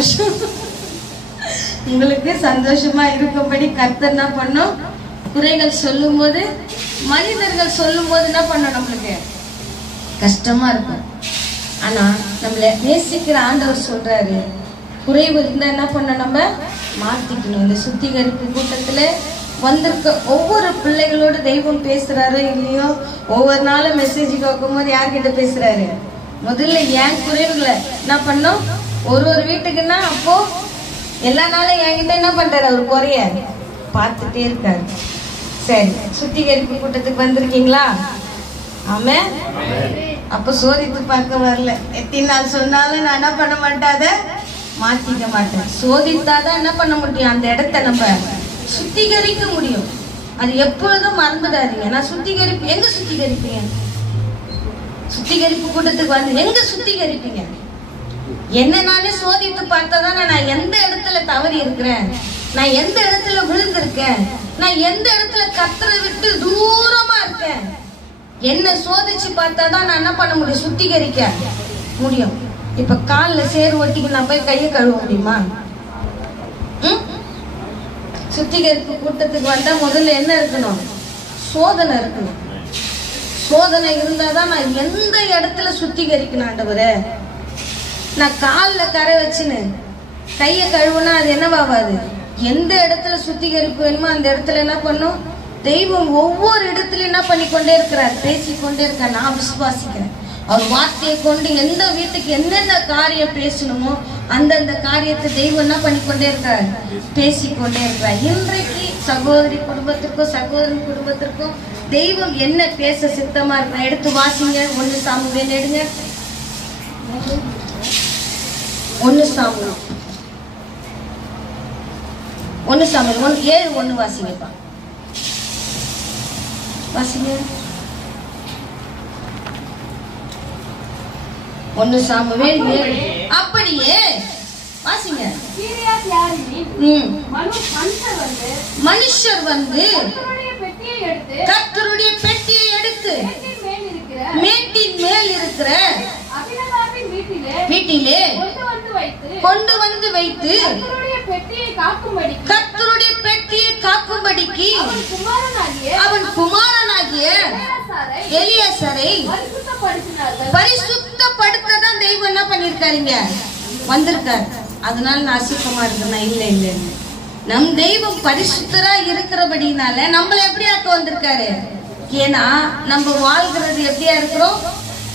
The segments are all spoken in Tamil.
சந்தோஷம். உங்களுக்கு சந்தோஷமா இருக்கும்படி கர்த்தர் என்ன பண்ணும்? குறைகள் சொல்லும் போது, மனிதர்கள் சொல்லும் போது என்ன பண்ணும்? நம்மளுக்கு கஷ்டமா இருக்கும். ஆனா நம்மள நேசிக்கிற ஆண்டவர் சொல்றாரு, குறைவு இருந்தா என்ன பண்ண? நம்ம மாத்திக்கணும். இந்த சுத்திகரிப்பு கூட்டத்துல வந்திருக்க ஒவ்வொரு பிள்ளைகளோடு தெய்வம் பேசுறாரோ இல்லையோ, ஒவ்வொரு நாளும் மெசேஜ் கேட்கும் போது யார்கிட்ட பேசுறாரு? முதல்ல ஏன் குறைவுகளை என்ன பண்ணோம்? ஒரு வீட்டுக்குன்னா அப்போ எல்லா நாளும் என்கிட்ட என்ன பண்றாரு? அவர் குறைய பார்த்துட்டே இருக்காரு. சரி, சுத்திகரிப்பு கூட்டத்துக்கு வந்திருக்கீங்களா? ஆமே. அப்ப சோதித்து பார்க்க வரல. எத்தனை நாள் சொன்னாலும் நான் என்ன பண்ண மாட்டேன், அதை மாத்திக்க மாட்டேன். சோதித்தாதான் என்ன பண்ண முடியும்? அந்த இடத்த நம்ம சுத்திகரிக்க முடியும். அது எப்பொழுதும் மறந்துடாதீங்க. நான் சுத்திகரிப்பு எங்க சுத்திகரிப்பீங்க? சுத்திகரிப்பு கூட்டத்துக்கு வந்து எங்க சுத்திகரிப்பீங்க? என்ன நானே சோதித்து பார்த்தாதான் நான் எந்த இடத்துல தவறி இருக்கிறேன், நான் எந்த இடத்துல விழுந்திருக்கேன், நான் எந்த இடத்துல கர்த்தரை விட்டு தூரமா இருக்கேன், என்ன சோதிச்சு பார்த்தாதான் நான் என்ன பண்ண முடியும்? சுத்திகரிக்க முடியும். இப்ப காலில் சேறு ஒட்டிக்கு நான் போய் கையை கழுவ முடியுமா? சுத்திகரிப்பு கூட்டத்துக்கு வந்தா முதல்ல என்ன இருக்கணும்? சோதனை இருக்கணும். சோதனை இருந்தாதான் நான் எந்த இடத்துல சுத்திகரிக்கணும். ஆண்டவரே, நான் காலில் கரை வச்சுன்னு கையை கழுவுனா அது என்னவாகாது? எந்த இடத்துல சுத்திகரிப்பு வேணுமோ அந்த இடத்துல என்ன பண்ணும்? தெய்வம் ஒவ்வொரு இடத்துல என்ன பண்ணிக்கொண்டே இருக்கிறார், பேசிக்கொண்டே இருக்கார். நான் விசுவாசிக்கிறேன். அவர் வார்த்தையை கொண்டு எந்த வீட்டுக்கு என்னென்ன காரியம் பேசணுமோ அந்தந்த காரியத்தை தெய்வம் என்ன பண்ணிக்கொண்டே இருக்கார், பேசிக்கொண்டே இருக்கிறார். இன்றைக்கு சகோதரி குடும்பத்திற்கும் சகோதரன் குடும்பத்திற்கும் தெய்வம் என்ன பேச சித்தமா இருக்கிற எடுத்து வாசிங்க. 1 சாமுவேல் எடுங்க. 1 சாமுவேல் 7:1 வாசிங்கப்பா. வாசிங்க. 1 சாமுவேல் 7. அப்படியே வாசிங்க. மனுஷர் வந்து கர்த்தருடைய பெட்டியை எடுத்து மேட்டின் மேல் இருக்கிற வீட்டிலே கொண்டு வந்து வைத்து கர்த்தருடைய பெட்டியை காக்கும்படிக்கு அவன் குமாரனாகிய எலியாசரை பரிசுத்தப்படுத்ததான் தெய்வம் என்ன பண்ணிருக்காருங்க, வந்திருக்காரு. அதனால நான் அசுத்தமா இருக்கேன் இல்ல இல்ல. நம் தெய்வம் பரிசுத்தரா இருக்கிறபடினால நம்மள எப்படி ஆக்க வந்திருக்காரு? ஏன்னா நம்ம வாழ்கிறது எப்படியா இருக்கிறோம்?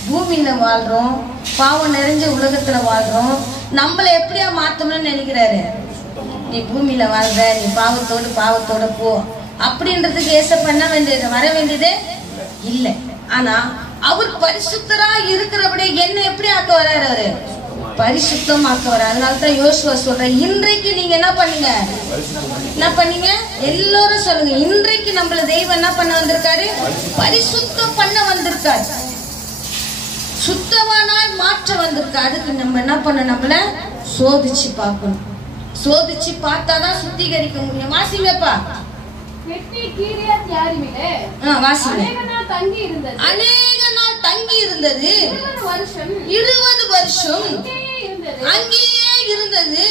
பூமியில வாழ்றோம், பாவம் நிறைஞ்ச உலகத்துல வாழ்றோம். நம்மள எப்படியா மாத்தணும்னு நினைக்கிறாரு? நீ பூமியில வாழ்ற, நீ பாவத்தோட போ அப்படின்றதுக்கு ஏசப்ப பண்ண வேண்டியது வர வேண்டியதே இல்லை. ஆனா அவர் பரிசுத்தரா இருக்கிறபடி என்ன எப்படி ஆக்க வர்றாரு? அவரு பரிசுத்தமாக்க வர்றாரு. அதனாலதான் யோசுவா சொல்ற, இன்றைக்கு நீங்க என்ன பண்ணுங்க, என்ன பண்ணீங்க? எல்லாரும் சொல்லுங்க, இன்றைக்கு நம்மள தெய்வம் என்ன பண்ண வந்திருக்காரு? பரிசுத்தம் பண்ண வந்திருக்காரு, சுத்தமானால் மாற்ற வந்திருக்காரு. அதுக்கு நம்ம என்ன பண்ண? நம்மள சோதிச்சு பார்க்கணும். சோதிச்சு பார்த்தாதான் சுத்திகரிக்க முடியும். வாசிங்கப்பா. அநேக நாள் தங்கி இருந்தது. 20 வருஷம் அங்கேயே இருந்தது.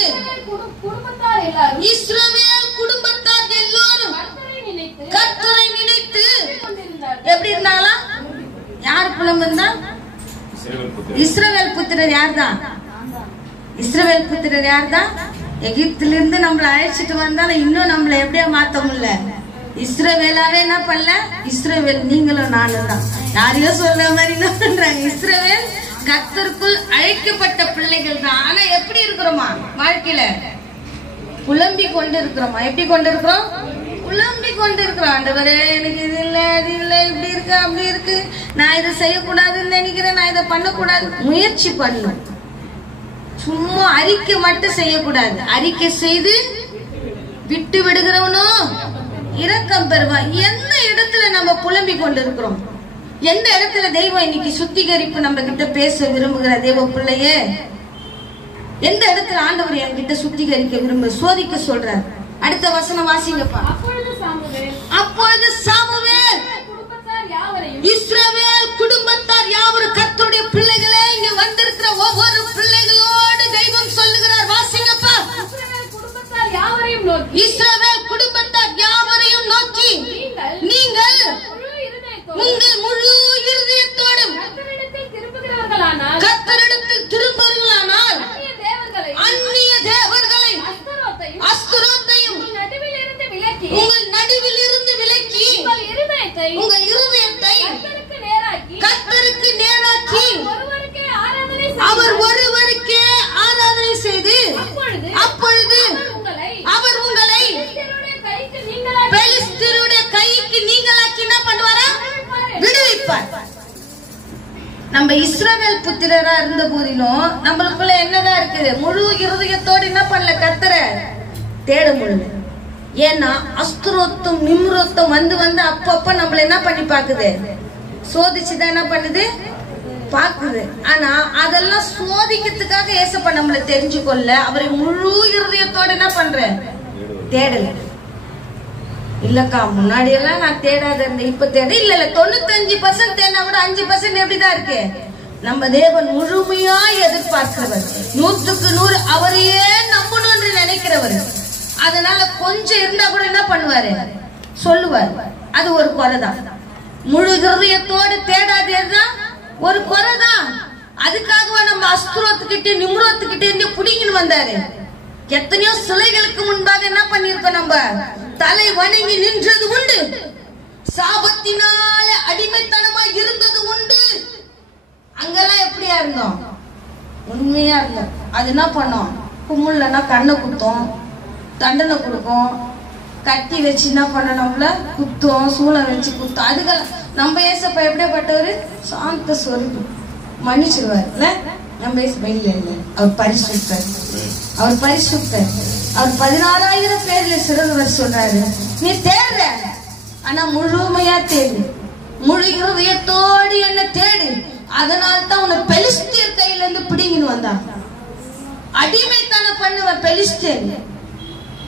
இஸ்ரவேல் குடும்பத்தார் எல்லாரும் கர்த்தரை நினைத்து எப்படி இருந்தாங்களா? யார் புலம்பந்தா? இஸ்ரவேல் புத்திரர் யார்தான்? இஸ்ரவேல் புத்திரர் யார்தான்? எகிப்திலிருந்து நம்மள அழைச்சிட்டு வந்தாலும் இன்னும் நம்மள எப்படியா மாத்த முடியல. இஸ்ரவேலாவே என்ன பண்ணல? இஸ்ரவேல் நீங்களும் நானும் தான். யாரையோ சொல்ற மாதிரி என்ன பண்றாங்க? இஸ்ரவேல் கர்த்தருக்குள் அழைக்கப்பட்ட பிள்ளைகள் தான். ஆனா எப்படி இருக்கிறோமா? வாழ்க்கையில புலம்பி கொண்டு இருக்கிறோமா? எப்படி கொண்டு இருக்கிறோம்? புலம்பி கொண்டு இருக்கிறோம். ஆண்டவரே, எனக்கு இது இல்ல, அது இல்ல, இப்படி இருக்கு, அப்படி இருக்கு, நான் இதை செய்யக்கூடாதுன்னு நினைக்கிறேன், நான் இதை பண்ணக்கூடாது. முயற்சி பண்ணும். சும்மா அறிக்கை மட்டும் செய்யக்கூடாது. அறிக்கை செய்து விட்டு விடுகிறவனோ இரக்கம் பெறுவான். எந்த இடத்துல நம்ம புலம்பி கொண்டு இருக்கிறோம்? எந்த இடத்துல தெய்வம் இன்னைக்கு சுத்திகரிப்பு நம்ம கிட்ட பேச விரும்புகிற தேவ பிள்ளையே? எந்த இடத்துல ஆண்டவர் என்கிட்ட சுத்திகரிக்க விரும்ப சோதிக்க சொல்றார்? அடுத்த வசனம் வாசிங்கப்பா. அப்பொழுது சாமுவேல் இஸ்ரவேல் குடும்பத்தார் யாவரும் கர்த்தருடைய பிள்ளைகளே, இங்க வந்திருக்கிற ஒவ்வொரு பிள்ளைகளோடு தெய்வம் சொல்லுகிறார். வாசிங்க நம்ம இஸ்ரவேல் புத்திரரா இருந்த போதிலும் நம்மளுக்குள்ள என்னதான் இருக்குது? முழு இருதயத்தோடு என்ன பண்ணல? கர்த்தரை தேட முடியல. ஏன்னா அஸ்திரோத்தும் நிம்ரோத்தும் வந்து அப்பப்ப நம்மள என்ன பண்ணி பாக்குது? சோதிச்சுதான் என்ன பண்ணுது? பாக்குது. ஆனா அதெல்லாம் சோதிக்கிறதுக்காக ஏசப்பா நம்மள தெரிஞ்சுக்கொள்ள அவரை முழு இருதயத்தோட என்ன பண்ற? தேடல. இல்லக்கா முன்னாடி எல்லாம் நான் தேடாத இருந்தேன், இப்ப தேட இல்ல. 95% தேனா கூட 5% எப்படிதான் இருக்கு? நம்ம தேவன் முழுமையா எதிர்பார்க்கிறவர், 100க்கு 100 அவரையே நம்பணும்னு நினைக்கிறவர். அதனால கொஞ்சம் இருந்தா கூட என்ன பண்ணுவாரு? சொல்லுவார். அது ஒரு குறைதான். முழு ஹிருதயத்தோடு தேடாதேதான் ஒரு குறைதான். அதுக்காகவா நம்ம அஸ்திரோத்துக்கிட்ட நிம்ரோத்துக்கிட்ட இருந்து புடிங்கின்னு வந்தாரு? எத்தனையோ சிலைகளுக்கு முன்பாக என்ன பண்ணிருக்கோம்? நம்ம தலை வணங்கி நின்றது உண்டு, சாபத்தினால அடிமைத்தனமா இருந்தது உண்டு. அங்கெல்லாம் எப்படியா இருந்தோம்? உண்மையா இருந்தோம். அது என்ன பண்ணோம்? கும்முள்ளனா கண்ணை குத்தோம், தண்டனை கொடுக்கும், கத்தி வச்சு என்ன பண்ண நம்மள குத்தோம், சூளம் வச்சு குத்தோம். அதுக்கெல்லாம் நம்ம ஏசப்பா எப்படிப்பட்டவரு? சாந்த சொருப்பு, மன்னிச்சிருவாருல்ல. நம்ம ஏசப்பா இல்ல இல்ல, அவர் பரிசுத்தர், அவர் பரிசுத்தர். அவர் 16,000 பேர்ல சிறந்தவர் சொல்றாரு. நீ தேடுற, ஆனா முழுமையா தேடு, முழு இருதயத்தோடு என்ன தேடு. அதனால்தான் உன்னை பெலிஸ்தியர் கையில இருந்து பிடிங்கின்னு வந்தான். அடிமைத்தனம் பண்ணுவ பெலிஸ்தியர்.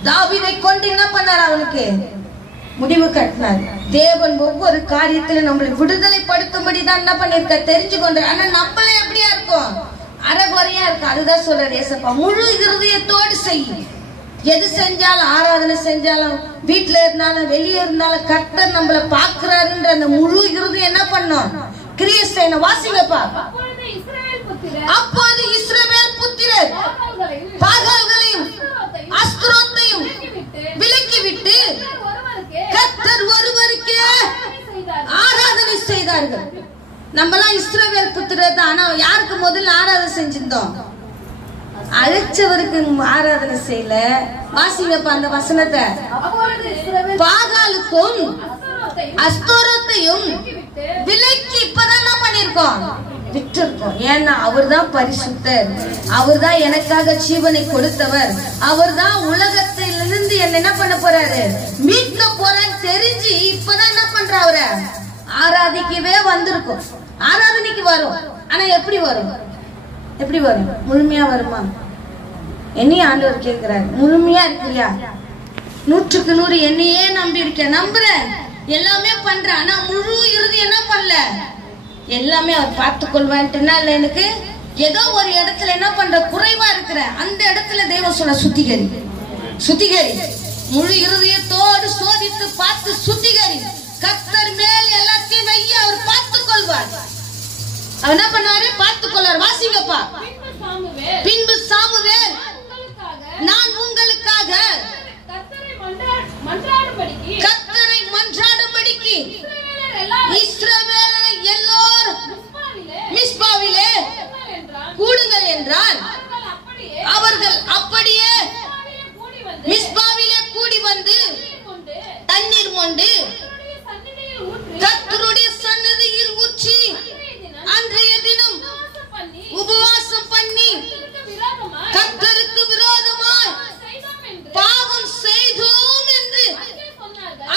தாவீதை கொண்டு என்ன பண்ணார்? அவனுக்கு முடிவு கட்டினார். தேவன் ஒவ்வொரு காரியத்திலும் நம்மளை விடுதலை படுத்தும்படி தான் என்ன பண்ணிருக்க தெரிஞ்சு கொண்டு. ஆனா நம்மள எப்படியா இருக்கும்? அறகுறையா இருக்கும். அதுதான் சொல்றாரு ஏசப்பா, முழு இருதயத்தோடு செய். எது செஞ்சாலும், ஆராதனை செஞ்சாலும், வீட்டுல இருந்தாலும் வெளியே இருந்தாலும் கர்த்தர் நம்மள பாக்குறாருன்ற அந்த முழு இருதயம் என்ன பண்ணும்? கிரியை செய்யணும். வாசிங்கப்பா. அப்போது இஸ்ரவேல் புத்திரர் பாகால்களையும் அஸ்திரோத்தையும் விலக்கிவிட்டு கர்த்தர் ஒருவருக்கே ஆராதனை செய்தார்கள். நம்மலாம் இஸ்ரவேல் புத்திரர் தான். ஆனா யாருக்கு முதல்ல ஆராதனை செஞ்சிருந்தோம்? அழைச்சவருக்கு ஆராதனை செய்யல. வாசிங்கப்பா அந்த வசனத்தை. பாகாலுக்கும் அஸ்தோரத்தையும் விலக்கி இப்பதான் என்ன பண்ணிருக்கோம்? விட்டிருக்கோம். ஏன்னா அவர் தான் பரிசுத்தர், அவர் தான் எனக்காக ஜீவனை கொடுத்தவர், அவர் தான் உலகத்திலிருந்து என்ன என்ன பண்ண போறாரு? மீட்க போறான்னு தெரிஞ்சு இப்பதான் என்ன பண்ற? அவரை ஆராதிக்கவே வந்திருக்கும். ஆராதனைக்கு வரும். ஆனா எப்படி வரும்? எப்படி வரும்? முழுமையா வருமா? என்னைய ஆண்டவர் கேட்கிறாரு, முழுமையா இருக்கியா? 100க்கு 100 என்னையே நம்பி இருக்க, நம்புறேன், எல்லாமே பண்ற, ஆனா முழு இறுதி என்ன பண்ணல? எல்லாமே அவர் பார்த்து கொள்வான்ட்டுனா இல்ல. எனக்கு ஏதோ ஒரு இடத்துல என்ன பண்ற? குறைவா இருக்கிற அந்த இடத்துல தெய்வம் சொல்ல சுத்திகரி, சுத்திகரி. முழு இருதயத்தோடு சோதித்து பார்த்து சுத்திகரி. கர்த்தர் மேல் எல்லாத்தையும் வைய அவர் பார்த்துக் கொள்வார். அவர் என்ன பண்ணுவாரு? பார்த்துக் கொள்வார். வாசிங்கப்பா. பின்பு சாமுவேல் நான் உங்களுக்காக கர்த்தரை மன்றாடும்படிக்கு இஸ்ரவேலரை எல்லோரும் மிஸ்பாவிலே கூடுங்கள் என்றால் அவர்கள் அப்படியே மிஸ்பாவிலே கூடி வந்து தண்ணீர் மொண்டு கர்த்தருடைய சந்நிதியில் ஊற்றி அன்றைய தினம் உபவாசம் பண்ணி கர்த்தருக்கு விரோதமாய் பாவம் செய்தோம் என்று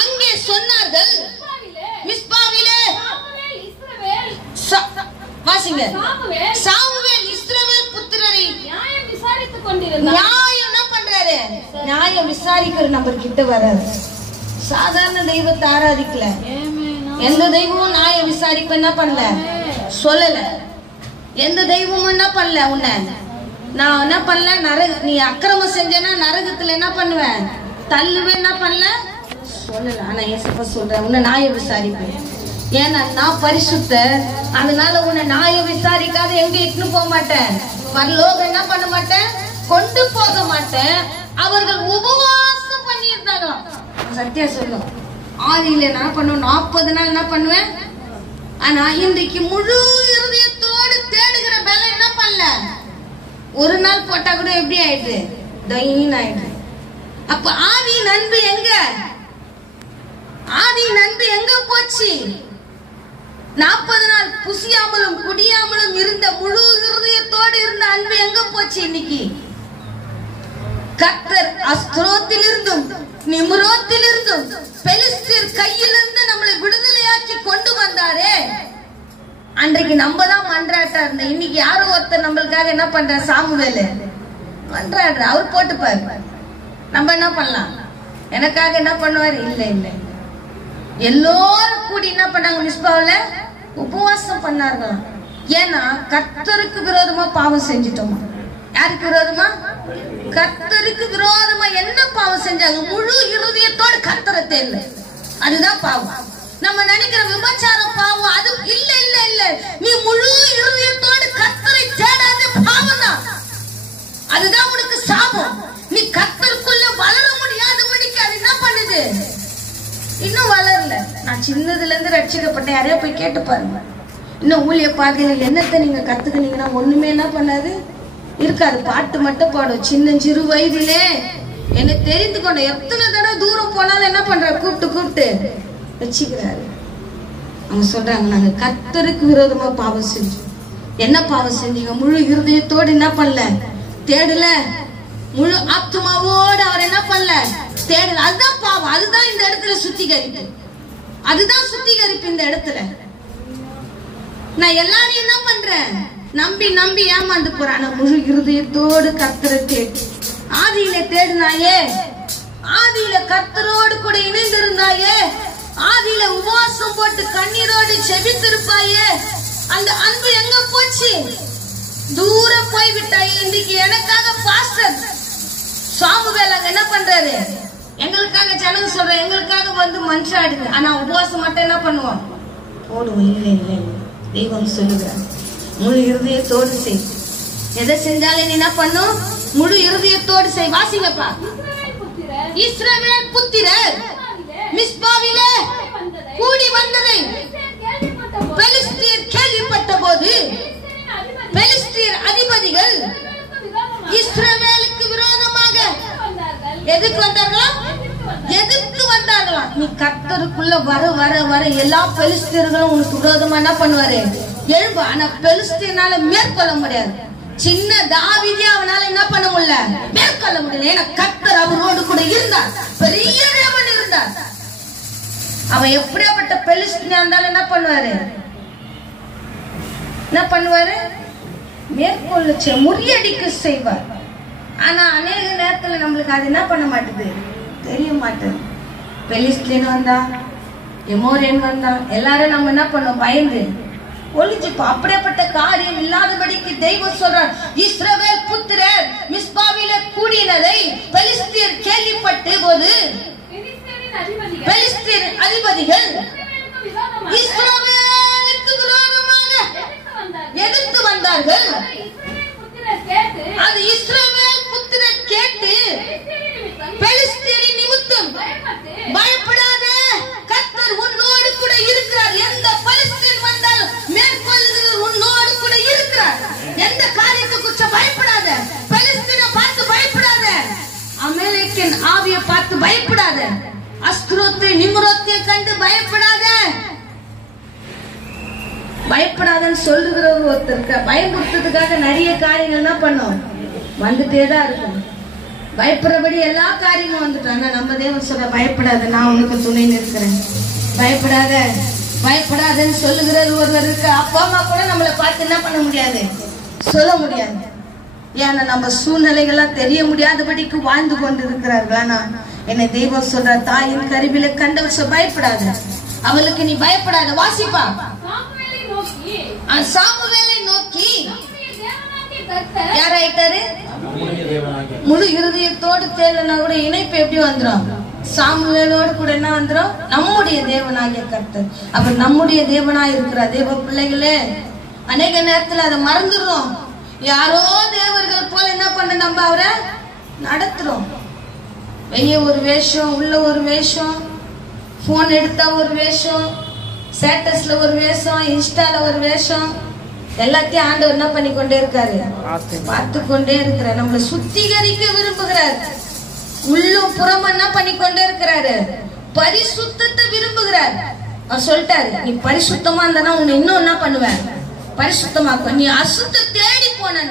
அங்கே சொன்னார்கள். மிஸ்பாவிலே வாசிங்க. சாமுவேல் இஸ்ரவேல் புத்திரரை நியாயம் விசாரித்துக் கொண்டிருந்தார். நியாயம் என்ன பண்றாரு? நியாயம் விசாரிக்கிற நபர் கிட்ட வராரு. சாதாரண தெய்வத்தை ஆராதிக்கல. எந்த தெய்வமும் நியாயம் விசாரிப்ப என்ன பண்ணல? சொல்லல. எந்த தெய்வமும் என்ன பண்ணல? உன்னை நான் என்ன பண்ணல? நரக நீ அக்கிரமம் செஞ்சேன்னா நரகத்துல என்ன பண்ணுவேன்? தள்ளுவே. என்ன பண்ணல? சொல்லல. ஆனா ஏசப்பா சொல்றேன், உன்னை நியாயம் விசாரிப்பேன். ஏன்னா நான் பரிசுத்தர். அதனால உன்னை நியாயம் விசாரிக்காத எங்க இட்டுன்னு போக மாட்டேன். பரலோகம் என்ன பண்ண மாட்டேன்? கொண்டு போக மாட்டேன். அவர்கள் உபவாசம் பண்ணியிருந்தாங்களாம். சத்தியா சொல்லும், ஆதியில என்ன பண்ணுவேன்? 40 நாள் என்ன பண்ணுவேன்? ஆனா இன்றைக்கு முழு இருதயத்தோடு தேடுகிற பலம் என்ன பண்ணல? ஒரு நாள் போட்டா கூட எப்படி ஆயிடுது? தைன் ஆயிடுது. அப்ப ஆதியின் அன்பு எங்க? ஆதியின் அன்பு எங்க போச்சு? 40 நாள் புசியாமலும் குடியாமலும் இருந்த முழு இருதயத்தோடு இருந்த அன்பு எங்க போச்சு இன்னைக்கு? கர்த்தர் அஸ்திரோத்திலிருந்தும் நிம்ரோத்திலிருந்தும் பெலிஸ்தர் கையிலிருந்து நம்மளை விடுதலையாக்கி கொண்டு வந்தாரே, அன்றைக்கு நம்ம தான் மன்றாட்டா இருந்த. இன்னைக்கு யாரோ ஒருத்தர் நம்மளுக்காக என்ன பண்ற? சாமுவேலு மன்றாடுற, அவர் போட்டுப்பாரு. நம்ம என்ன பண்ணலாம்? எனக்காக என்ன பண்ணுவாரு? இல்ல இல்ல, எல்லோரும் கூடி என்ன பண்ணாங்க? மிஸ்பாவில உபவாசம் பண்ணார்களாம். ஏன்னா கர்த்தருக்கு விரோதமா பாவம் செஞ்சிட்டோமா? யாருக்கு விரோதமா? கர்த்தருக்கு விரோதமா என்ன பாவம் செஞ்சாங்க? முழு இருதயத்தோடு கர்த்தரை தேடல, அதுதான் பாவம். நம்ம நினைக்கிற விபச்சாரம் பாவம், அது இல்ல இல்ல இல்ல. நீ முழு இருதயத்தோடு கர்த்தரை தேடாத பாவம் தான், அதுதான் உனக்கு சாபம். நீ கர்த்தருக்குள்ள வளர முடியாதபடிக்கு அது என்ன பண்ணுது? இன்னும் வளரல. நான் சின்னதுல இருந்து ரட்சிக்கப்பட்டேன், யாரையா போய் கேட்டு பாருங்க. இன்னும் ஊழிய பாதையில என்னத்தை நீங்க கத்துக்கினீங்கன்னா ஒண்ணுமே என்ன பண்ணாது இருக்காது. பாட்டு மட்டும் பாடும். சின்ன சிறு வயதிலே என்ன தெரிந்து கொண்ட எத்தனை தடவை தூரம் போனாலும் என்ன பண்ற? கூப்பிட்டு கூப்பிட்டு வச்சுக்கிறாரு. அவங்க சொல்றாங்க, நாங்க கர்த்தருக்கு விரோதமா பாவம் செஞ்சோம். என்ன பாவம் செஞ்சீங்க? முழு இருதயத்தோடு என்ன பண்ணல? தேடல. முழு ஆத்மாவோடு அவர் என்ன பண்ணல? தேடல. அதுதான் பாவம். அதுதான் இந்த இடத்துல சுத்திகரிப்பு. அதுதான் சுத்திகரிப்பு இந்த இடத்துல. நான் எல்லாரும் என்ன பண்றேன்? நம்பி நம்பி ஏமாந்து போறேன். ஆனா முழு இருதயத்தோடு கர்த்தரை தேடு. ஆதியில தேடினாயே, ஆதியில கர்த்தரோடு கூட இணைந்திருந்தாயே, ஆதியில உபவாசம் போட்டு கண்ணீரோடு செபித்திருப்பாயே, அந்த அன்பு எங்க போச்சு? தூரம் போய்விட்டாயே. இன்னைக்கு எனக்காக பாஸ்டர் சாமுவேல் அங்க என்ன பண்றாரு? எங்களுக்காக ஜனங்க சொல்ற, எங்களுக்காக வந்து மன்றாடுது. ஆனா உபவாசம் மட்டும் என்ன பண்ணுவோம்? போடுவோம். இல்லை இல்லை, தெய்வம் சொல்லுகிறார், முழு இருதயத்தோடு செய். எதை செஞ்சாலும் நீ என்ன பண்ணும்? முழு இருதயத்தோடு செய். வாசிங்கப்பா. இஸ்ரவேல் புத்திரர் மிஸ்பாவிலே கூடி வந்ததை பெலிஸ்தீர் கேள்விப்பட்ட போது, பெலிஸ்தீர் அதிபதிகள் இஸ்ரவேலுக்கு விரோதமாக எதுக்கு வந்தார்களாம்? எதிர்த்து வந்தார்களாம். நீ கர்த்தருக்குள்ள வர வர வர எல்லா பெலிஸ்தீர்களும் உனக்கு விரோதமா என்ன பண்ணுவாரு? எழும்பு. ஆனா பெலிஸ்தீனால மேற்கொள்ள முடியாது. சின்ன தாவீதே அவனால என்ன பண்ண முடியல? மேற்கொள்ள முடியல. ஏன்னா கர்த்தர் அவரோடு கூட இருந்தார். பெரிய தேவன் இருந்தார். அவன் எப்படியாப்பட்ட பெலிஸ்தீனா இருந்தாலும் என்ன பண்ணுவாரு? என்ன பண்ணுவாரு? மேற்கொள்ள முறியடிக்க செய்வார். ஆனா அநேக நேரத்துல நம்மளுக்கு அது என்ன பண்ண மாட்டேது? தெரிய மாட்டேது. பெலிஸ்தீன் வந்தா, எமோரியன் வந்தா, எல்லாரும் நம்ம என்ன பண்ணோம்? பயந்து ஒளிஞ்சுப்பா. அப்படிப்பட்ட காரியம் இல்லாதபடிக்கு தெய்வம் சொல்றார், இஸ்ரவேல் புத்திரர் மிஸ்பாவிலே கூடினதை பெலிஸ்தீர் கேள்விப்பட்ட போது, பெலிஸ்தீர் அதிபதிகள் இஸ்ரவேலுக்கு விரோதமாக எதிர்த்து வந்தார்கள். அது இஸ்ரவேல் புத்திரர் கேட்டு பெலிஸ்தீரின் நிமித்தம் பயப்படாத, கர்த்தர் உன்னோடு கூட இருக்கிறார். எந்த பெலிஸ்தீன் வந்தாலும் மேற்கொள்ளுகிறவர் உன்னோடு கூட இருக்கிறார். எந்த காரியத்தை குறித்து பயப்படாத. பெலிஸ்தீனை பார்த்து பயப்படாத. அமலேக்கின் ஆவியை பார்த்து பயப்படாத. அஸ்திரோத்தை நிம்ரோத்தை கண்டு பயப்படாத. பயப்படாதன்னு சொல்லுகிறவர் ஒருத்தருக்கு பயன்படுத்துறதுக்காக நிறைய காரியங்கள் என்ன பண்ணும்? வந்துட்டேதான் இருக்கும். பயப்படுறபடி எல்லா காரியமும் வந்துட்டோம். ஆனா நம்ம தேவன் சொல்ற, பயப்படாத, நான் உனக்கு துணை நிற்கிறேன். பயப்படாத, பயப்படாதன்னு சொல்லுகிறது ஒருவர் இருக்கு. அப்பா அம்மா கூட நம்மளை பார்த்து என்ன பண்ண முடியாது? சொல்ல முடியாது. ஏன்னா நம்ம சூழ்நிலைகள்லாம் தெரிய முடியாதபடிக்கு வாழ்ந்து கொண்டு இருக்கிறார்கள். ஆனா என்ன தெய்வம் சொல்ற, தாயின் கருவில கண்டவர் பயப்படாத, அவளுக்கு நீ பயப்படாத. வாசிப்பா. சாமுவேலை நோக்கி யாராயிட்டாரு? முழு இருதயத்தோடு தேடனா கூட இணைப்பு எப்படி வந்துடும்? சாமுவேலோடு கூட என்ன வந்துடும்? நம்முடைய தேவனாகிய கர்த்தர். அப்ப நம்முடைய தேவனாய் இருக்கிற தேவ பிள்ளைகளே, அநேக நேரத்துல அதை மறந்துடுறோம். யாரோ தேவர்கள் போல என்ன பண்ண நம்ம அவரை நடத்துறோம். வெளியே ஒரு வேஷம், உள்ள ஒரு வேஷம், போன் எடுத்தா ஒரு வேஷம், ஸ்டேட்டஸ்ல ஒரு வேஷம், இன்ஸ்டால ஒரு வேஷம், எல்லாத்தையும் ஆண்டவர் என்ன பண்ணி கொண்டே இருக்காரு? பார்த்து கொண்டே இருக்கிறார். நம்மளை சுத்திகரிக்க விரும்புகிறார். உள்ளும் புறம் என்ன பண்ணி கொண்டே இருக்கிறாரு? பரிசுத்தத்தை விரும்புகிறார். அவர் சொல்லிட்டாரு, நீ பரிசுத்தமா இருந்தா உன்னை இன்னும் என்ன பண்ணுவேன், பரிசுத்தமாக்குவேன். நீ அசுத்த தேடி போனா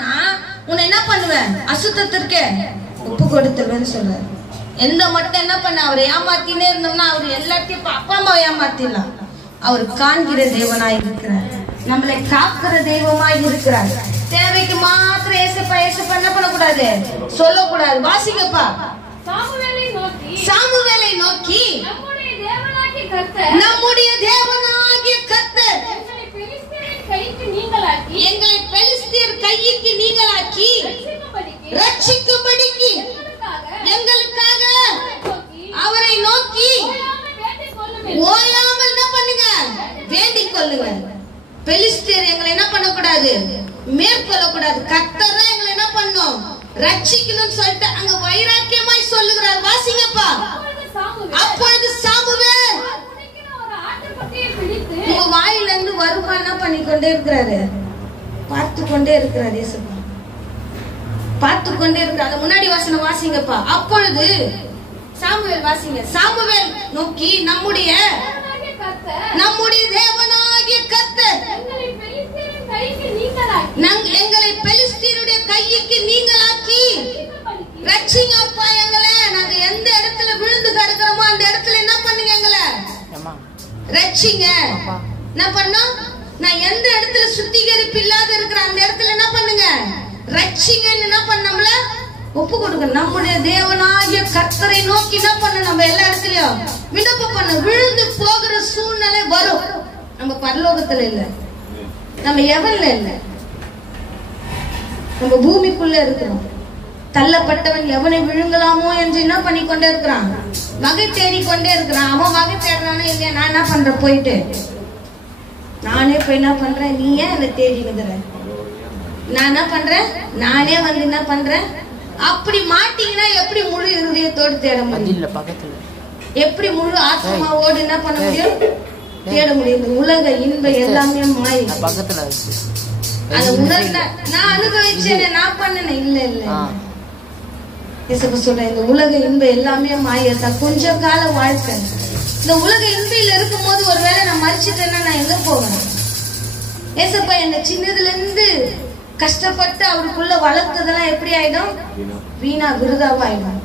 உன்னை என்ன பண்ணுவேன், அசுத்தத்திற்கு ஒப்பு கொடுத்துருவேன்னு சொல்றாரு. எந்த மட்டும் என்ன பண்ண, அவரை ஏமாத்தினே இருந்தோம்னா அவர் எல்லாத்தையும் அப்பா அம்மாவை ஏமாத்திடலாம். அவர் காண்கிற தேவனாய் இருக்கிறார், நம்மளை காக்கிற தெய்வமாய் இருக்கிறார். தேவைக்கு மாத்திரம் ஏசப்பா ஏசப்பா என்ன பண்ணக்கூடாது, சொல்லக்கூடாது. வாசிங்கப்பா. சாமுவேலை நோக்கி நம்முடைய தேவனாகிய கர்த்தர் எங்களை பெலிஸ்தியர் கைக்கு நீங்களாக்கி ரட்சிக்கும்படிக்கு எங்களுக்காக அவரை நோக்கி ஓயாமல் என்ன பண்ணுங்க, வேண்டிக் கொள்ளுங்க. பெலிஸ்தியர் எங்களை என்ன பண்ணக்கூடாது, மேற்கொள்ளக்கூடாது. கர்த்தர் தான் எங்களை என்ன பண்ணும், ரட்சிக்கணும்னு சொல்லிட்டு அங்க வைராக்கியமாய் சொல்லுகிறார். வாசிங்கப்பா. அப்பொழுது சாமுவேல் உங்க வாயில இருந்து வருமா என்ன பண்ணிக்கொண்டே இருக்கிறாரு, பார்த்து கொண்டே இருக்கிறார். இயேசுப்பா பார்த்து கொண்டே இருக்கிறார். முன்னாடி வசனம் வாசிங்கப்பா. அப்பொழுது சாமுவேல் வாசிங்க. சாமுவேல் நோக்கி நம்முடைய தேவனாகிய கர்த்தர் எங்களை பெலிஸ்தீனுடைய கைக்கு நீங்களாக்கி ரட்சிங்கப்பா எங்களை. நாங்க எந்த இடத்துல விழுந்து கிடக்கிறோமோ அந்த இடத்துல என்ன பண்ணுங்க, எங்களை ரட்சிங்க. என்ன பண்ணோம், நான் எந்த இடத்துல சுத்திகரிப்பு இல்லாத இருக்கிற அந்த இடத்துல என்ன பண்ணுங்க, ரட்சிங்கன்னு என்ன பண்ணோம்ல ஒப்பு கொடுக்க. நம்முடைய தேவனாகிய கர்த்தரை நோக்கி என்ன பண்ண, நம்ம எல்லா இடத்துலயும் விண்ணப்பம் பண்ண. விழுந்து போகிற சூழ்நிலை வரும். நம்ம பரலோகத்துல இல்ல, நம்ம எவன்ல இல்ல, நம்ம பூமிக்குள்ள இருக்கிறோம். தள்ளப்பட்டவன் எவனை விழுங்கலாமோ என்று என்ன பண்ணிக்கொண்டே இருக்கிறான், வகை தேடிக்கொண்டே இருக்கிறான். அவன் வகை தேடுறானே இல்லையா, நான் என்ன பண்றேன், போயிட்டு நானே போய் என்ன பண்றேன், நீ ஏன் என்ன தேடினுங்கிற, நான் என்ன பண்றேன், நானே வந்து என்ன பண்றேன். அப்படி மாட்டீங்கன்னா எப்படி முழு இருதயத்தோடு தேட முடியும், எப்படி முழு ஆத்மாவோடு என்ன பண்ண முடியும், தேட முடியும். இந்த உலக இன்பம் எல்லாமே மாறி அதை உணர்ந்த நான் அனுபவிச்சேன், நான் பண்ணேன். இல்ல இல்ல சொல்றேன், இந்த உலக இன்பம் எல்லாமே மாயத்தான். கொஞ்ச கால வாழ்க்கை. இந்த உலக இன்பையில இருக்கும் போது ஒருவேளை நான் மறிச்சிட்டேன்னா நான் எங்க போவேன். ஏசப்பா என்ன சின்னதுல இருந்து கஷ்டப்பட்டு அவருக்குள்ள வளர்த்ததெல்லாம் எப்படி ஆயிடும், வீணா விருதாவா ஆயிடும்.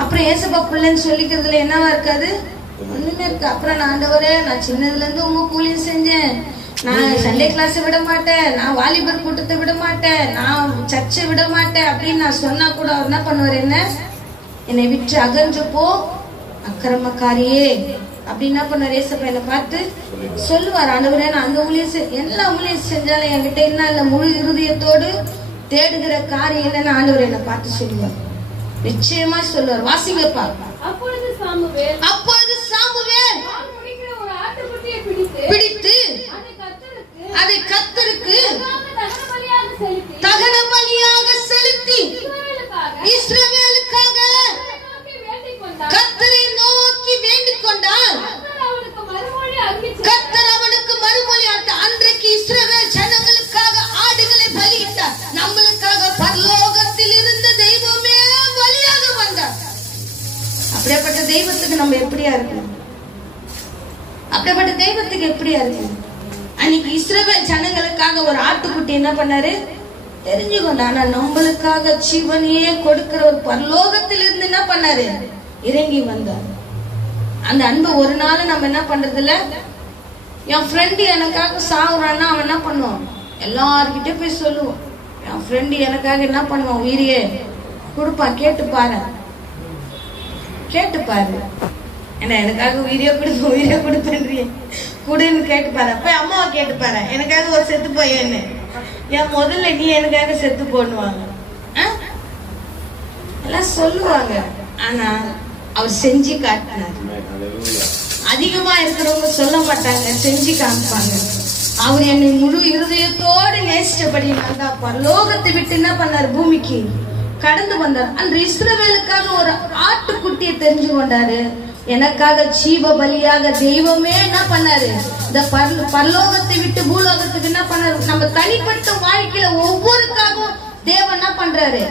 அப்புறம் ஏசப்பா பிள்ளைன்னு சொல்லிக்கிறதுல என்னவா இருக்காது, ஒண்ணுமே இருக்கு. அப்புறம் நான் ஆண்டவரே, நான் சின்னதுல இருந்து உங்க கூலியும் செஞ்சேன், நான் சண்டே கிளாஸ் விட மாட்டேன், நான் வாலிபர் கூட்டத்தை விட மாட்டேன், நான் சர்ச்சை விட மாட்டேன் அப்படின்னு நான் சொன்னா கூட அவர் என்ன பண்ணுவார், என்னை விட்டு அகன்று போ அக்கிரமக்காரியே அப்படி என்ன பண்ணுவார். ஏசப்பா என்னை பார்த்து சொல்லுவார், ஆண்டவரே நான் அந்த ஊழியம் எல்லா ஊழியம் செஞ்சாலும் என்கிட்ட என்ன இல்ல, முழு இருதயத்தோடு தேடுகிற காரியம் இல்லைன்னு ஆண்டவர் என்னை பார்த்து சொல்லுவார். நிச்சயமா சொல்லுவார். வாசிங்கப்பா. அப்பொழுது சாமுவேல் பிடித்து அதை கர்த்தருக்கு தகன பலியாக செலுத்தி இஸ்ரவேலுக்காக கர்த்தரை நோக்கி வேண்டிக் கொண்டால் கர்த்தர் அவனுக்கு மறுமொழி அன்றைக்கு இஸ்ரவேல் ஜனங்களுக்காக ஆடுகளை பலியிட்டார். நம்மளுக்காக பரலோகத்தில் இருந்த தெய்வமே பலியாக வந்தார். அப்படிப்பட்ட தெய்வத்துக்கு நம்ம எப்படியா இருக்கணும், அப்படிப்பட்ட தெய்வத்துக்கு எப்படியா இருக்கணும். அன்னைக்கு இஸ்ரவேல் ஜனங்களுக்காக ஒரு ஆட்டுக்குட்டி என்ன பண்ணாரு தெரிஞ்சுக்கொண்ட. ஆனா நம்மளுக்காக ஜீவனையே கொடுக்கிற ஒரு பரலோகத்தில் இருந்து என்ன பண்ணாரு, இறங்கி வந்தார். அந்த அன்பு ஒரு நாள் நம்ம என்ன பண்றது இல்ல. என் ஃப்ரெண்டு எனக்காக சாகுறான்னா அவன் என்ன பண்ணுவான், எல்லார்கிட்ட போய் சொல்லுவான். என் ஃப்ரெண்டு எனக்காக என்ன பண்ணுவான், உயிரியே கொடுப்பான். கேட்டு பாரு, ஏன்னா எனக்காக உயிரியே கொடுப்பேன் குடுன்னு கேட்டு பாரு. அப்ப அம்மாவை கேட்டு பாரு, எனக்காக ஒரு செத்து போயேன்னு. ஏன் முதல்ல நீ எனக்காக செத்து போடுவாங்க எல்லாம் சொல்லுவாங்க. ஆனா அவர் செஞ்சு காட்டினார். அதிகமா இருக்கிறவங்க சொல்ல மாட்டாங்க, செஞ்சு காமிப்பாங்க. அவர் என்னை முழு இருதயத்தோடு நேசிச்சபடி நான் தான் பரலோகத்தை விட்டு என்ன பண்ணார், பூமிக்கு கடந்து வந்தார். அன்று இஸ்ரவேலுக்காக ஒரு ஆட்டுக்குட்டியை தெரிஞ்சு கொண்டாரு. எனக்காக ஜீவ பலியாக தெய்வமே என்ன பண்ணாரு, இந்த பரலோகத்தை விட்டு பூலோகத்துக்கு என்ன பண்ணாரு. நம்ம தனிப்பட்ட வாழ்க்கையில ஒவ்வொருக்காகவும் தேவன் என்ன பண்றாரு,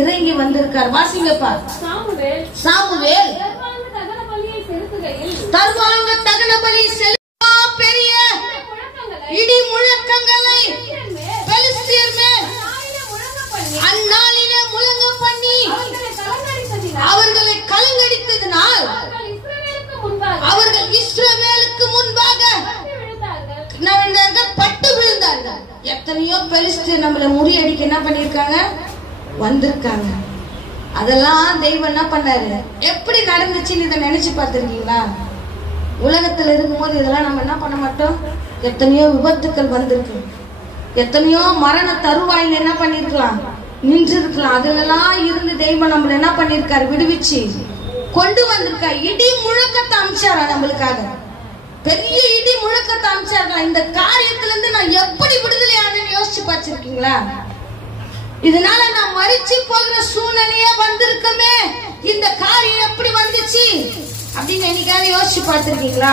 இறங்கி வந்திருக்கார். வாசிங்கப்பா. சாமுவேல் தர்வான பலி செலுத்த பெரிய இடி முழக்கங்களை பெலிஸ்தியர் மேல் அந்நாளிலே முழங்க பண்ணி அவர்களை கலங்கடித்ததினால் அவர்கள் இஸ்ரவேலுக்கு முன்பாக பட்டு விழுந்தார்கள். எத்தனையோ பெலிஸ்தியர் நம்மளை முறியடிக்க என்ன பண்ணிருக்காங்க, வந்திருக்காங்க. அதெல்லாம் தெய்வம் என்ன பண்ணாரு, எப்படி நடந்துச்சுன்னு இதை நினைச்சு பார்த்திருக்கீங்களா? உலகத்துல இருக்கும்போது இதெல்லாம் நம்ம என்ன பண்ண மாட்டோம். எத்தனையோ விபத்துக்கள் வந்திருக்கு, எத்தனையோ மரண தருவாயில என்ன பண்ணிருக்கலாம், நின்று இருக்கலாம். அதெல்லாம் இருந்து தெய்வம் நம்மள என்ன பண்ணிருக்காரு, விடுவிச்சு கொண்டு வந்திருக்காரு. இடி முழக்கத்தை அமைச்சாரா நம்மளுக்காக, பெரிய இடி முழக்கத்தை அமைச்சாரா. இந்த காரியத்துல இருந்து நான் எப்படி விடுதலை ஆனேன்னு யோசிச்சு பார்த்திருக்கீங்களா? இதனால நான் மரிச்சு போகிற சூழ்நிலையே வந்திருக்கமே, இந்த காரியம் எப்படி வந்துச்சு அப்படின்னு என்னைக்காவது யோசிச்சு பார்த்திருக்கீங்களா?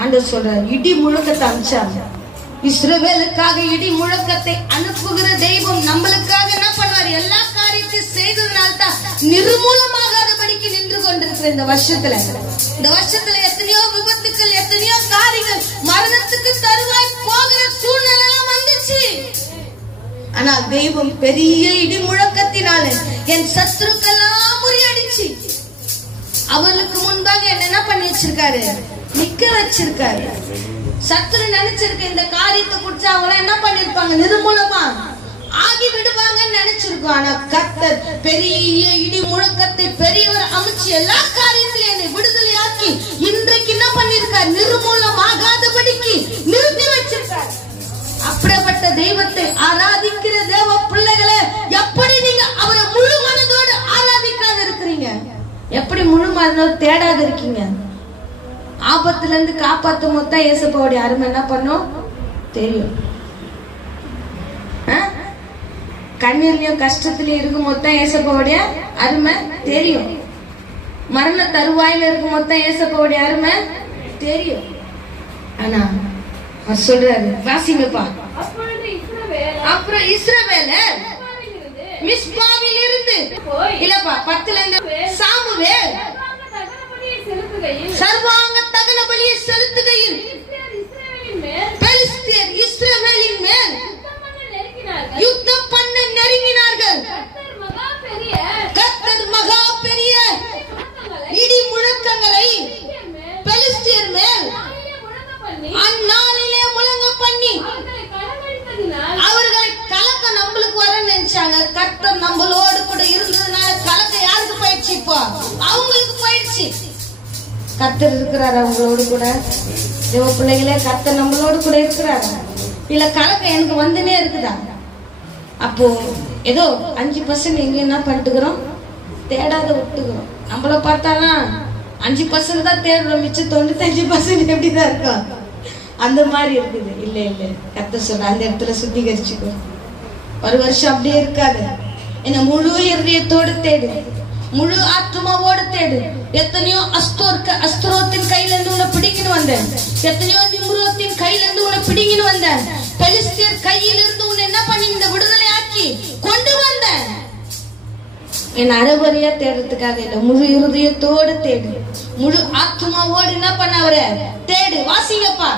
ஆண்டவர் சொல்றார், இடி முழக்கத்தை அமைச்சாங்க. இஸ்ரவேலுக்காக இடி முழக்கத்தை அனுப்புகிற தெய்வம் நம்மளுக்காக என்ன பண்ணுவார், எல்லா காரியத்தையும் செய்ததுனால்தான் நிர்மூலமாகாதபடிக்கு நின்று கொண்டிருக்கிற இந்த வருஷத்துல எத்தனையோ விபத்துக்கள், எத்தனையோ காரியங்கள், மரணத்துக்கு தருவாய் போகிற சூழ்நிலை வந்துச்சு. ஆனால் தெய்வம் பெரிய இடி முழக்கத்தினால என் சத்துருக்கெல்லாம் முறியடிச்சு அவளுக்கு முன்பாக என்ன பண்ணி வச்சிருக்காரு, நிக்க வச்சிருக்காரு. சத்துரு நினைச்சிருக்க இந்த காரியத்தை குறிச்சு அவங்க என்ன பண்ணிருப்பாங்க, நிர்மூலமா ஆகி விடுவாங்கன்னு நினைச்சிருக்கோம். ஆனா கர்த்தர் பெரிய இடி முழக்கத்தை பெரியவர் அமைச்சு எல்லா காரியத்திலும் என்னை விடுதலையாக்கி இன்றைக்கு என்ன பண்ணிருக்காரு, நிர்மூலமாகாதபடிக்கு நிறுத்தி வச்சிருக்காரு. அப்படிப்பட்ட தெய்வத்தை ஆராதிக்கிற தேவ பிள்ளைகளை எப்படி நீங்க அவரை முழு மனதோடு ஆராதிக்காத இருக்கிறீங்க, எப்படி முழு மனதோடு தேடாத இருக்கீங்க? ஆபத்துல இருந்து காப்பாத்தும் போது ஏசப்பாவுடைய அருமை என்ன பண்ணும் தெரியும். கண்ணீர்லயும் கஷ்டத்திலயும் இருக்கும் போது ஏசப்பாவுடைய அருமை தெரியும். மரண தருவாயில இருக்கும் போது ஏசப்பாவுடைய அருமை தெரியும். ஆனா அவர் சொல்றாரு, வாசிங்கப்பா. அப்புறம் இஸ்ரவேலர் மிஸ்பாவில் இருந்து இல்லப்பா 10ல இருந்து சாமுவேல் சர்வாங்க தகன பலியை செலுத்துகையில் பெலிஸ்தியர் இஸ்ரவேலின் மேல் யுத்தம் பண்ண நெருங்கினார்கள். கர்த்தர் மகா பெரிய இடி முழக்கங்களை பெலிஸ்தியர் மேல் அந்நாளிலே முழங்க பண்ணி அவர்களை கலக்க நம்மளுக்கு வர நினைச்சாங்க. கர்த்தர் நம்மளோடு கூட இருந்ததுனால கலக்க யாருக்கு போயிடுச்சு, இப்போ அவங்களுக்கு போயிடுச்சு. கர்த்தர் இருக்கிறாரு அவங்களோடு கூட. தேவ பிள்ளைகளே, கர்த்தர் நம்மளோடு கூட இருக்கிறாரு. இல்ல கலக்க எனக்கு வந்துனே இருக்குதா? அப்போ ஏதோ 5% எங்க என்ன பண்ணிட்டுக்கிறோம், தேடாத விட்டுக்கிறோம். நம்மள பார்த்தாலாம் 5% தான் தேடுறோம், மிச்சம் 95% எப்படிதான் இருக்கும், அந்த மாதிரி இருக்குது. இல்ல இல்ல, கர்த்தர் சொல்ற அந்த இடத்துல சுத்திகரிச்சுக்கோ. ஒரு வருஷம் அப்படியே இருக்காது. என்ன முழு இதயத்தோடு தேடு, முழு ஆத்மாவோடு தேடு. எத்தனையோ அஸ்தரோத்தின் கையில இருந்து உன்னை பிடிக்கின்னு வந்தேன், எத்தனையோ நிம்ரோத்தின் கையில இருந்து உன்னை பிடிக்கின்னு வந்தேன், பெலிஸ்தியர் கையில இருந்து உன்னை என்ன பண்ணி இந்த விடுதலை ஆக்கி கொண்டு வந்தேன். என் அரைபறையா தேடுறதுக்காக இல்ல, முழு இருதயத்தோடு தேடு, முழு ஆத்மாவோடு என்ன பண்ண அவரை தேடு. வாசிங்கப்பா.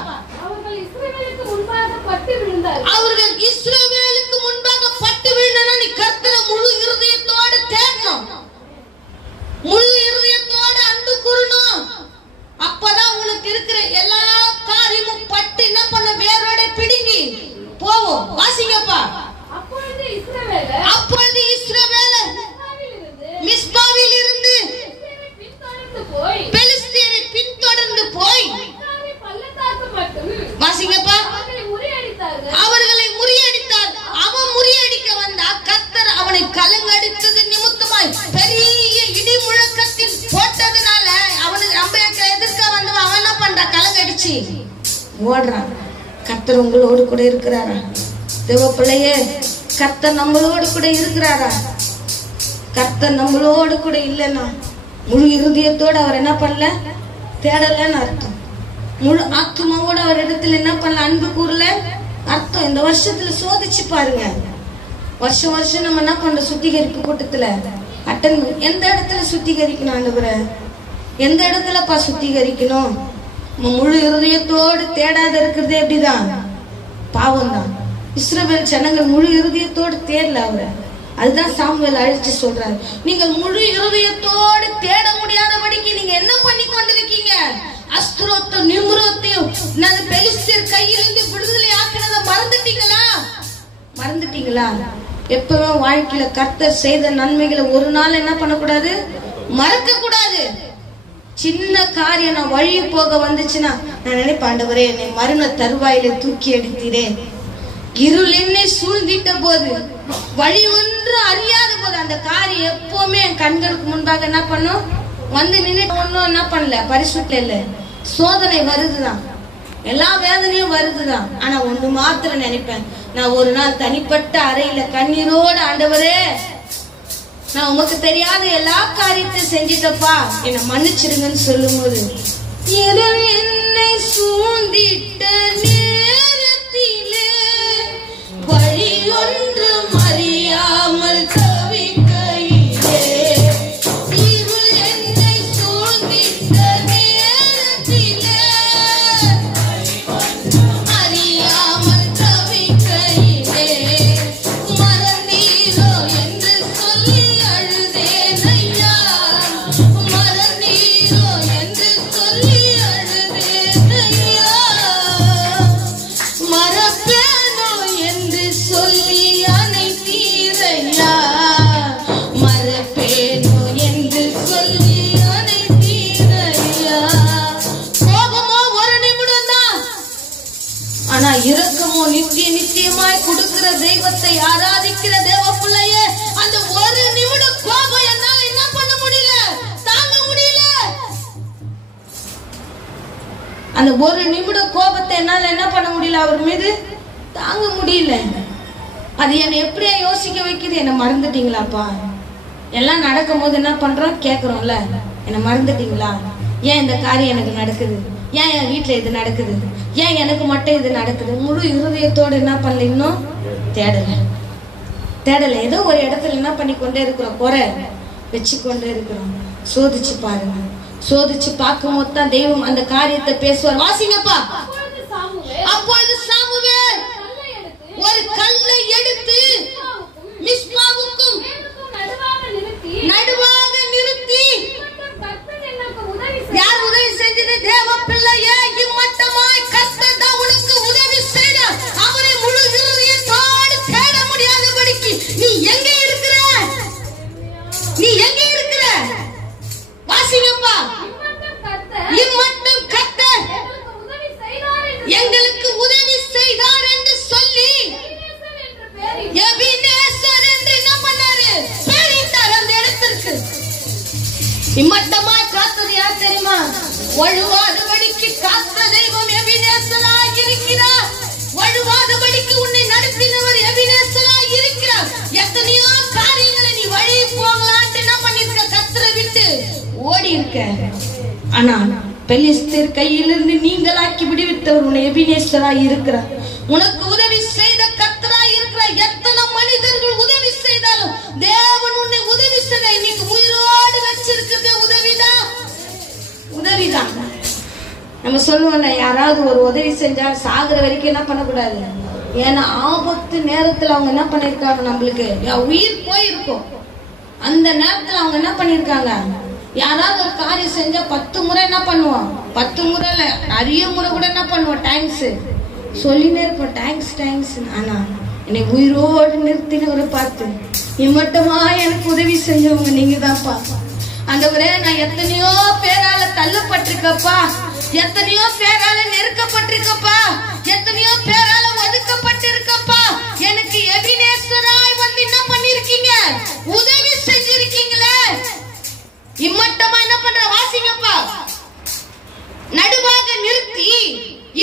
அவர்கள் இஸ்ரவேலுக்கு முன்பாக பட்டு விழுந்தா நீ கர்த்தரை முழு இருதயத்தோடு தேடணும், முழு இருதயத்தோடு அன்பு கூறணும். அப்பதான் உங்களுக்கு இருக்கிற எல்லா காரியமும் பட்டு என்ன பண்ண வேரோட பிடுங்கி போவோம். வாசிங்கப்பா. அப்பொழுது இஸ்ரவேலர் மிஸ்பாவில் இருந்து பெலிஸ்தியரை பின்தொடர்ந்து போய் வாசிங்கப்பா அவர்களை முறியடித்தார். அவன் முறியடிக்க வந்தா கர்த்தர் அவனை கலங்கடித்தது நிமித்தமாய் பெரிய இடி முழக்கத்தில் போட்டதுனால அவனுக்கு நம்ம எதிர்க்க வந்து அவன் என்ன பண்ற, கலங்கடிச்சு ஓடுறான். கர்த்தர் உங்களோடு கூட இருக்கிறாரா தேவ பிள்ளையே? கர்த்தர் நம்மளோடு கூட இருக்கிறாரா? கர்த்தர் நம்மளோடு கூட இல்லைன்னா முழு இருதயத்தோடு அவர் என்ன பண்ணல, தேடலன்னு அர்த்தம். முழு ஆத்மாவோட அவர் இடத்துல என்ன பண்ணல, அன்பு கூறல அர்த்தம். இந்த வருஷத்துல சோதிச்சு பாருங்க. வருஷம் வருஷம் நம்ம என்ன பண்ற, சுத்திகரிப்பு கூட்டத்துல அட்டன். எந்த இடத்துல சுத்திகரிக்கணும் ஆண்டவரே, எந்த இடத்துலப்பா சுத்திகரிக்கணும்? முழு இருதயத்தோடு தேடாத இருக்கிறதே எப்படிதான்? பாவம் தான். இஸ்ரவேல் ஜனங்கள் முழு இருதயத்தோடு தேடல அவரை. அதுதான் சாமுவேல் அழைச்சு சொல்றாரு, நீங்கள் முழு இருதயத்தோடு தேட முடியாதபடிக்கு நீங்க என்ன பண்ணி கொண்டிருக்கீங்க? அஸ்திரோத்தையும் நிம்ரோத்தையும் பெலிஸ்தர் கையிலிருந்து விடுதலை ஆக்கினதை மறந்துட்டீங்களா? எப்பவுமே வாழ்க்கையில கர்த்தர் செய்த நன்மைகளை ஒரு நாள் என்ன பண்ணக்கூடாது? மறக்க கூடாது. சின்ன காரியம் நான் வழி போக வந்துச்சுன்னா நான் நினைப்பேன், ஆண்டவரே என்னை மரண தருவாயில தூக்கி எடுத்தீரே, இருள் என்னை சூழ்ந்திட்ட போது, வழி ஒன்று அறியாத போது, அந்த காரியம் எப்பவுமே என் கண்களுக்கு முன்பாக என்ன பண்ணும்? வந்து நின்று ஒன்னும் என்ன பண்ணல, பரிசுத்த இல்ல. சோதனை வருதுதான், எல்லா வேதனையும் வருதுதான். ஆனா ஒண்ணு மாத்திரம் நினைப்பேன், நான் ஒரு நாள் தனிப்பட்ட அறையில கண்ணீரோடு, ஆண்டவரே நான் உமக்கு தெரியாத எல்லா காரியத்தையும் செஞ்சிட்டப்பா, என்னை மன்னிச்சிருங்கன்னு சொல்லும் போது, என்னை சூழ்ந்திட்ட நேரத்திலே வழி ஒன்று அறியாமல் தவிக்கையிலே, இருள் என்னை சூழ்ந்திட்ட நேரத்திலே அறியாமல் தவிக்கையிலே, மறந்தீரோ என்று சொல்லி அழுதேன் ஐயா, மறந்தீரோ என்று சொல்லி அழுதேன் ஐயா, மறப்பேனோ என்று சொல்லி அனைத்தீரையா, மறப்பேனோ என்று சொல்லி அனைத்தீரையா. கோபமோ ஒரு நிமிடம் தான், ஆனா இரக்கமோ நித்தியமாய் கொடுக்கிற தெய்வத்தை ஆராதிக்கிற தேவ பிள்ளையே, அந்த ஒரு நிமிட கோபம் என்னால என்ன பண்ண முடியல, தாங்க முடியல. அந்த ஒரு நிமிட கோபத்தை என்னால என்ன பண்ண முடியல, அவர் மீது தாங்க முடியல. அது என்னை எப்படியா யோசிக்க வைக்குது, என்னை மறந்துட்டீங்களாப்பா? எல்லாம் நடக்கும் போது என்ன பண்றோம், கேக்குறோம்ல, என்னை மறந்துட்டீங்களா? ஏன் இந்த காரியம் எனக்கு நடக்குது? ஏன் என் வீட்டுல இது நடக்குது? ஏன் எனக்கு மட்டும் இது நடக்குது? முழு இருதயத்தோடு என்ன பண்ணல, இன்னும் தேடல. ஏதோ ஒரு இடத்துல என்ன பண்ணி கொண்டே இருக்கிறோம், குறை வச்சு கொண்டே இருக்கிறோம். சோதிச்சு பாருங்க. சோதிச்சு பார்க்கும் போது தான் தெய்வம் அந்த காரியத்தை பேசுவார். வாசிங்கப்பா. அப்பொழுது சாமுவேல் ஒரு கல்லை எடுத்து மிஸ்பாவுக்கும் நடுவாக நிறுத்தி, யார் உதவி செஞ்சது? தேவ பிள்ளையே, இம்மட்டமாய் கர்த்தர் தான் உனக்கு உதவி செய்தார். அவரை முழு இருதயத்தோடு தேட முடியாதபடிக்கு நீ எங்கே இருக்கிற? நீ எங்கே இருக்கிற? வாசிங்கப்பா. இம்மட்டும் கர்த்தர் எங்களுக்கு உதவி செய்தார் என்று சொல்லி எபினேசர் என்று என்ன பண்ணாரு? பேரிட்டார் அந்த இடத்திற்கு. இம்மட்டமாய் காத்தது யார் தெரியுமா? வழுவாதபடிக்கு காத்த தெய்வம் எபினேசராய் இருக்கிறார். வழுவாதபடிக்கு உன்னை நடத்தினவர் எபினேசராய் இருக்கிறார். எத்தனையோ காரியங்களை நீ வழி போகலான்ட்டு என்ன பண்ணிருக்க, கர்த்தரை விட்டு ஓடி இருக்க. ஆனா பெலிஸ்தர் கையிலிருந்து நீங்களாக்கி விடுவித்தவர் உன்னை எபினேசராய் இருக்கிறார். உனக்கு உதவி செய்த கர்த்தராய் இருக்கிறார். எத்தனை மனிதர்கள் உதவி செய்தாலும் தேவன் உன்னை உதவி செய்த இன்னைக்கு உயிரோடு வச்சிருக்கிறது உதவிதான். நம்ம சொல்லுவோம், யாராவது ஒரு உதவி செஞ்சா சாகுற வரைக்கும் என்ன பண்ணக்கூடாது. ஏன்னா ஆபத்து நேரத்துல அவங்க என்ன பண்ணிருக்காங்க, நம்மளுக்கு உயிர் போயிருக்கும். அந்த நேரத்துல அவங்க என்ன பண்ணிருக்காங்க, யாராவது ஒரு காரியம் செஞ்சா 10 முறை என்ன பண்ணுவோம், 10 முறை நிறைய முறை கூட என்ன பண்ணுவோம், தேங்க்ஸ் சொல்லினே இருப்போம், தேங்க்ஸ். ஆனா என்னை உயிரோடு நிறுத்தினவரை பார்த்து இம்மட்டமா எனக்கு உதவி செஞ்சவங்க நீங்க தான்ப்பா. ஆண்டவரே, நான் எத்தனையோ பேரால தள்ளப்பட்டிருக்கப்பா, எத்தனையோ பேரால நெருக்கப்பட்டிருக்கப்பா, எத்தனையோ பேரால ஒதுக்கப்பட்டிருக்கப்பா. எனக்கு எபினேசராய் வந்து என்ன பண்ணிருக்கீங்க, உதவி செஞ்சிருக்கீங்களே. இம்மட்டமா என்ன பண்ற, வாசிங்கப்பா. நடுவாக நிறுத்தி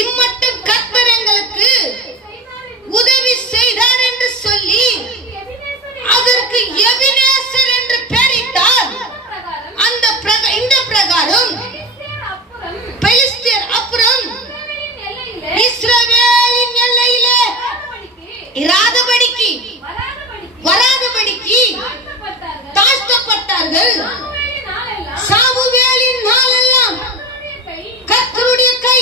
இம்மட்டும் கர்த்தர் எங்களுக்கு உதவி செய்தார் என்று சொல்லி அதற்கு எபினேசர் என்று பெயரிட்டார். இந்த பிரகாரம் பெலிஸ்தர் அப்புறம் இஸ்ரவேலின் எல்லையிலே வராதபடிக்கு தாழ்த்தப்பட்டார்கள். சாமுவேலின் நாளெல்லாம் கர்த்தருடைய கை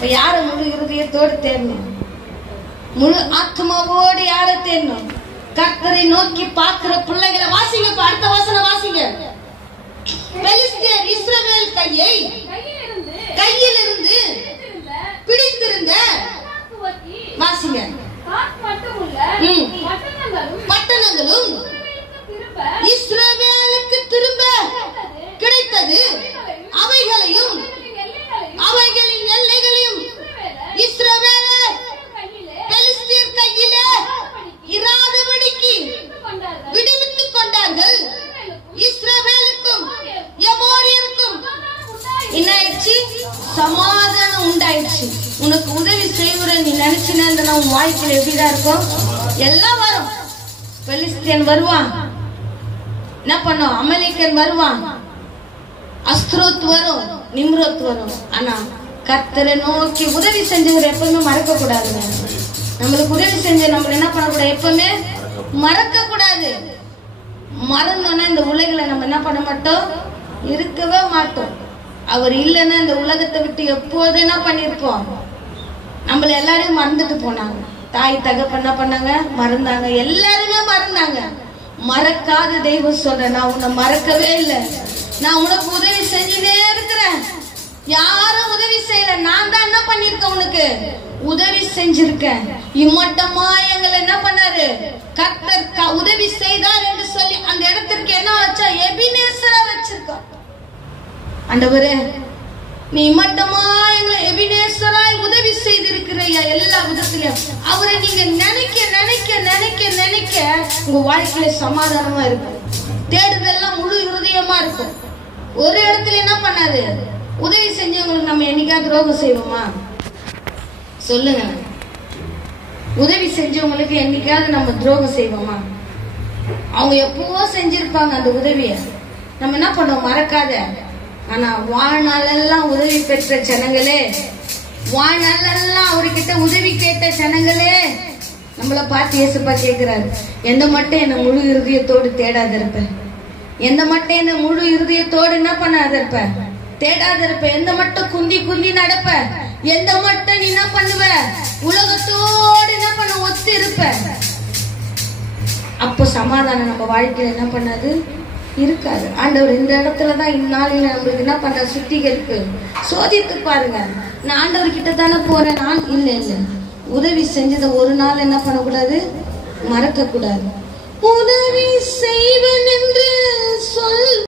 அப்ப யார முழு இருதயத்தோடு தேடணும்? முழு ஆத்மாவோடு யார தேடணும்? கர்த்தரை நோக்கி பார்க்கிற பிள்ளைகளை வாசிங்க. அடுத்த வசனம் வாசிங்க. பெலிஸ்தியர் இஸ்ரவேல் கையிலிருந்து பிடித்திருந்த வாசிங்க பட்டணங்களும் இஸ்ரவேலுக்கு திரும்ப கிடைத்தது. அவைகளையும் அவைகளின் எல்லைகளையும் இஸ்ரவேலர் பெலிஸ்தியர் கையிலே இராதபடிக்கு விடுவித்துக் கொண்டார்கள். இஸ்ரவேலுக்கும் எமோரியருக்கும் என்ன ஆயிடுச்சு? சமாதானம் உண்டாயிடுச்சு. உனக்கு உதவி செய்வதை நீ நினைச்சினா உன் வாழ்க்கையில எப்படிதான் இருக்கும்? எல்லாம் வரும். பெலிஸ்தியன் வருவான், என்ன பண்ணும்? அமலேக்கன் வருவான், அஸ்த்ரோத் வரும், நிம்ரோத் வரும். ஆனா கர்த்தரை நோக்கி உதவி செஞ்சவரை எப்பவுமே மறக்க கூடாதுங்க. நம்மளுக்கு உதவி செஞ்ச நம்ம என்ன பண்ணக்கூடாது? எப்பவுமே மறக்க கூடாது. மறந்தோன்னா இந்த உலகில நம்ம என்ன பண்ண மாட்டோம்? இருக்கவே மாட்டோம். அவர் இல்லைன்னா இந்த உலகத்தை விட்டு எப்போது என்ன பண்ணிருப்போம்? நம்மள எல்லாரையும் மறந்துட்டு போனாங்க. தாய் தகப்பன் என்ன பண்ணாங்க? மறந்தாங்க. எல்லாருமே மறந்தாங்க. மறக்காத தெய்வம் சொல்ற, நான் உன்னை மறக்கவே இல்லை. நான் உனக்கு உதவி செஞ்சுட்டே இருக்கிறேன். யாரும் உதவி செய்யல, நான் தான் என்ன பண்ணிருக்கேன்? உனக்கு உதவி செஞ்சிருக்கேன். இம்மட்டமா எங்களை என்ன பண்ணாரு? கர்த்தர் உதவி செய்தார் என்று சொல்லி அந்த இடத்திற்கு என்ன வச்சா? எபினேசரா வச்சிருக்கோம். ஆண்டவரே, நீ இம்மட்டமா எங்களை எபினேசராய் உதவி செய்திருக்கிறையா எல்லா விதத்திலும். அவரை நீங்க நினைக்க நினைக்க நினைக்க நினைக்க உங்க வாழ்க்கையில சமாதானமா இருக்கும். தேடுதெல்லாம் முழு இருதயமா இருக்கும். ஒரு இடத்துல என்ன பண்ணாது? உதவி செஞ்சவங்களுக்கு நம்ம என்னைக்காவது துரோகம் செய்வோமா? சொல்லுங்க. உதவி செஞ்சவங்களுக்கு என்னைக்காவது நம்ம துரோகம் செய்வோமா? அவங்க எப்பவோ செஞ்சிருப்பாங்க அந்த உதவிய. நம்ம என்ன பண்ணுவோம்? மறக்காத. ஆனா வாழ்நாளெல்லாம் உதவி பெற்ற ஜனங்களே, வாழ்நாளெல்லாம் அவர்கிட்ட உதவி கேட்ட ஜனங்களே, நம்மள பார்த்து இயேசுப்பா கேட்கிறாரு, எந்த மட்டும் என்ன முழு இருதயத்தோடு தேடாத இருப்ப? எந்த மட்டும் என்ன முழு இருதயத்தோடு என்ன பண்ணாத இருப்ப? தேடாத இருப்ப? எந்த மட்டும் குந்தி குந்தி நடப்ப? எந்த மட்டும் நீ என்ன பண்ணுவ? உலகத்தோடு என்ன பண்ண ஒத்து இருப்ப? அப்போ சமாதானம் நம்ம வாழ்க்கையில என்ன பண்ணாது? இருக்காது. ஆண்டவர் இந்த இடத்துலதான் இந்நாளில நம்மளுக்கு என்ன பண்ற? சுத்திகரிப்பு. சோதித்து பாருங்க. நான் ஆண்டவர் கிட்ட தானே போறேன். நான் இல்ல உதவி செஞ்சத ஒரு நாள் என்ன பண்ணக்கூடாது? மறக்க கூடாது. உதவி